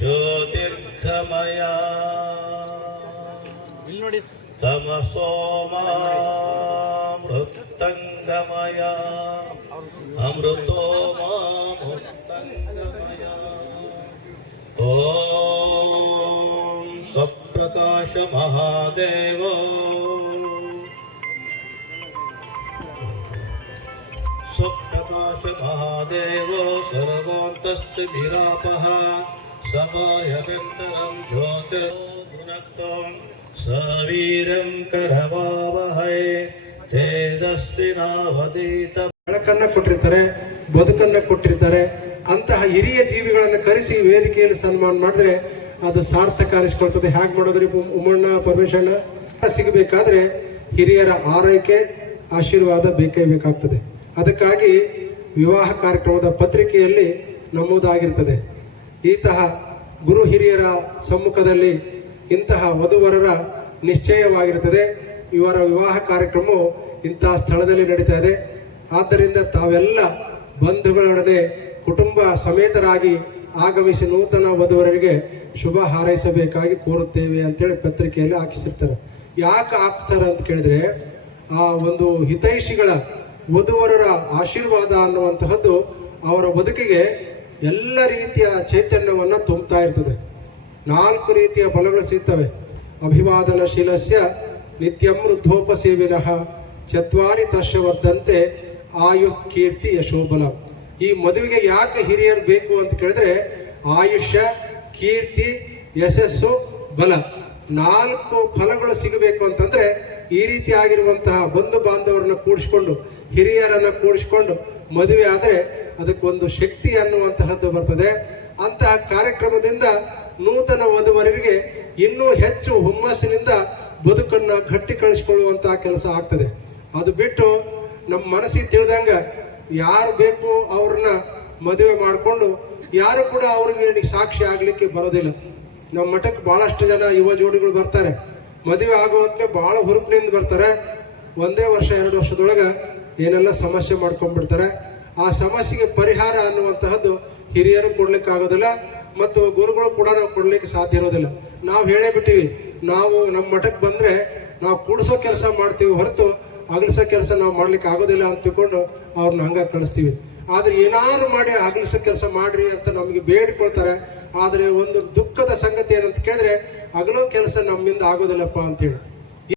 ज्योतिर्घमया तमसोमामृतङ्गमया अमृतो मामृतङ्गमया ॐ स्वप्रकाशमहादेव ಓಂ ಸ್ವಪ್ರಕಾಶ ಮಹಾದೇವ स्वप्रकाश महादेव सर्वोऽन्तस्तिभिरापः समायगन्तरं ज्योतिर्भुनक्तं सवीरं करवावहै तेजस्विनावतीत ಬೆಳಕನ್ನ ಕೊಟ್ಟಿರ್ತಾರೆ ಬದುಕನ್ನ ಕೊಟ್ಟಿರ್ತಾರೆ ಅಂತಹ ಹಿರಿಯ ಜೀವಿಗಳನ್ನ ಕರೆಸಿ ವೇದಿಕೆಯಲ್ಲಿ ಸನ್ಮಾನ ಮಾಡಿದ್ರೆ ಅದು ಸಾರ್ಥಕ ಅನಿಸ್ಕೊಳ್ತದೆ ಹೇಗೆ ಮಾಡೋದ್ರಿ ಉಮ್- ಉಮ್ಮಣ್ಣ ಪರಮೇಶಣ್ಣ ಸಿಗಬೇಕಾದ್ರೆ ಹಿರಿಯರ ಆರೈಕೆ ಆಶೀರ್ವಾದ ಬೇಕೇ ಬೇಕಾಗ್ತದೆ ಅದಕ್ಕಾಗಿ ವಿವಾಹ ಕಾರ್ಯಕ್ರಮದ ಪತ್ರಿಕೆಯಲ್ಲಿ ನಮೂದಾಗಿರ್ತದೆ ಇಂತಹ ಗುರು ಹಿರಿಯರ ಸಮ್ಮುಖದಲ್ಲಿ ಇಂತಹ ವಧುವರರ ನಿಶ್ಚಯವಾಗಿರುತ್ತದೆ. ಇವರ ವಿವಾಹ ಕಾರ್ಯಕ್ರಮವು ಇಂತಹ ಸ್ಥಳದಲ್ಲಿ ನಡೀತಾ ಇದೆ. ಆದ್ದರಿಂದ ತಾವೆಲ್ಲ ಬಂಧುಗಳೊಡನೆ ಕುಟುಂಬ ಸಮೇತರಾಗಿ ಆಗಮಿಸಿ ನೂತನ ವಧುವರರಿಗೆ ಶುಭ ಹಾರೈಸಬೇಕಾಗಿ ಕೋರುತ್ತೇವೆ ಅಂತೇಳಿ ಪತ್ರಿಕೆಯಲ್ಲಿ ಹಾಕಿಸಿರ್ತಾರೆ. ಯಾಕೆ ಹಾಕಿಸ್ತಾರೆ ಅಂತ ಕೇಳಿದ್ರೆ, ಆ ಒಂದು ಹಿತೈಷಿಗಳ ವಧುವರರ ಆಶೀರ್ವಾದ ಅನ್ನುವಂತಹದ್ದು ಅವರ ಬದುಕಿಗೆ ಎಲ್ಲ ರೀತಿಯ ಚೈತನ್ಯವನ್ನು ತುಂಬುತ್ತಾ ಇರ್ತದೆ. ನಾಲ್ಕು ರೀತಿಯ ಫಲಗಳು ಸಿಗ್ತವೆ. ಅಭಿವಾದನಶೀಲಸ್ಯ, ನಿತ್ಯಂ ವೃದ್ಧೋಪಸೇವಿನಃ ಚತ್ವಾರಿ ತರ್ಷವರ್ಧಂತೆ ಆಯು ಕೀರ್ತಿ ಯಶೋಬಲ. ಈ ಮದುವೆಗೆ ಯಾಕೆ ಹಿರಿಯರು ಬೇಕು ಅಂತ ಕೇಳಿದ್ರೆ, ಆಯುಷ್ಯ, ಕೀರ್ತಿ, ಯಶಸ್ಸು, ಬಲ. ನಾಲ್ಕು ಫಲಗಳು ಸಿಗಬೇಕು ಅಂತಂದ್ರೆ ಈ ರೀತಿ ಆಗಿರುವಂತಹ ಬಂಧು ಬಾಂಧವರನ್ನ ಕೂಡಿಸ್ಕೊಂಡು, ಹಿರಿಯರನ್ನ ಕೂಡಿಸ್ಕೊಂಡು ಮದುವೆ ಆದರೆ ಅದಕ್ಕೊಂದು ಶಕ್ತಿ ಅನ್ನುವಂತಹದ್ದು ಬರ್ತದೆ. ಅಂತಹ ಕಾರ್ಯಕ್ರಮದಿಂದ ನೂತನ ವಧುವರಿಗೆ ಇನ್ನೂ ಹೆಚ್ಚು ಹುಮ್ಮಸ್ಸಿನಿಂದ ಬದುಕನ್ನ ಗಟ್ಟಿ ಕಳಿಸ್ಕೊಳ್ಳುವಂತಹ ಕೆಲಸ ಆಗ್ತದೆ. ಅದು ಬಿಟ್ಟು ನಮ್ಮ ಮನಸ್ಸಿಗೆ ತಿಳಿದಂಗ ಯಾರು ಬೇಕು ಅವ್ರನ್ನ ಮದುವೆ ಮಾಡಿಕೊಂಡು, ಯಾರು ಕೂಡ ಅವ್ರಿಗೆ ಸಾಕ್ಷಿ ಆಗ್ಲಿಕ್ಕೆ ಬರೋದಿಲ್ಲ. ನಮ್ಮ ಮಠಕ್ಕೆ ಬಹಳಷ್ಟು ಜನ ಯುವ ಜೋಡಿಗಳು ಬರ್ತಾರೆ. ಮದುವೆ ಆಗುವಂತೆ ಬಹಳ ಹುರುಪಿನಿಂದ ಬರ್ತಾರೆ. ಒಂದೇ ವರ್ಷ, ಎರಡು ವರ್ಷದೊಳಗೆ ಏನೆಲ್ಲ ಸಮಸ್ಯೆ ಮಾಡ್ಕೊಂಡ್ಬಿಡ್ತಾರೆ. ಆ ಸಮಸ್ಯೆಗೆ ಪರಿಹಾರ ಅನ್ನುವಂತಹದ್ದು ಹಿರಿಯರು ಕೊಡ್ಲಿಕ್ಕೆ ಆಗೋದಿಲ್ಲ ಮತ್ತು ಗುರುಗಳು ಕೂಡ ನಾವು ಕೊಡ್ಲಿಕ್ಕೆ ಸಾಧ್ಯ ಇರೋದಿಲ್ಲ. ನಾವು ಹೇಳೇ ಬಿಟ್ಟಿವಿ, ನಾವು ನಮ್ಮ ಮಠಕ್ಕೆ ಬಂದ್ರೆ ನಾವು ಕೂಡಿಸೋ ಕೆಲಸ ಮಾಡ್ತೀವಿ ಹೊರತು ಅಗಲಿಸೋ ಕೆಲಸ ನಾವು ಮಾಡ್ಲಿಕ್ಕೆ ಆಗೋದಿಲ್ಲ ಅಂತ ತಿಳ್ಕೊಂಡು ಅವ್ರನ್ನ ಹಂಗೆ ಕಳಿಸ್ತೀವಿ. ಆದ್ರೆ ಏನಾದ್ರು ಮಾಡಿ ಅಗಲಿಸೋ ಕೆಲಸ ಮಾಡ್ರಿ ಅಂತ ನಮಗೆ ಬೇಡಿಕೊಳ್ತಾರೆ. ಆದರೆ ಒಂದು ದುಃಖದ ಸಂಗತಿ ಏನಂತ ಕೇಳಿದ್ರೆ ಹಗಲೋ ಕೆಲಸ ನಮ್ಮಿಂದ ಆಗೋದಿಲ್ಲಪ್ಪ ಅಂತೇಳಿ.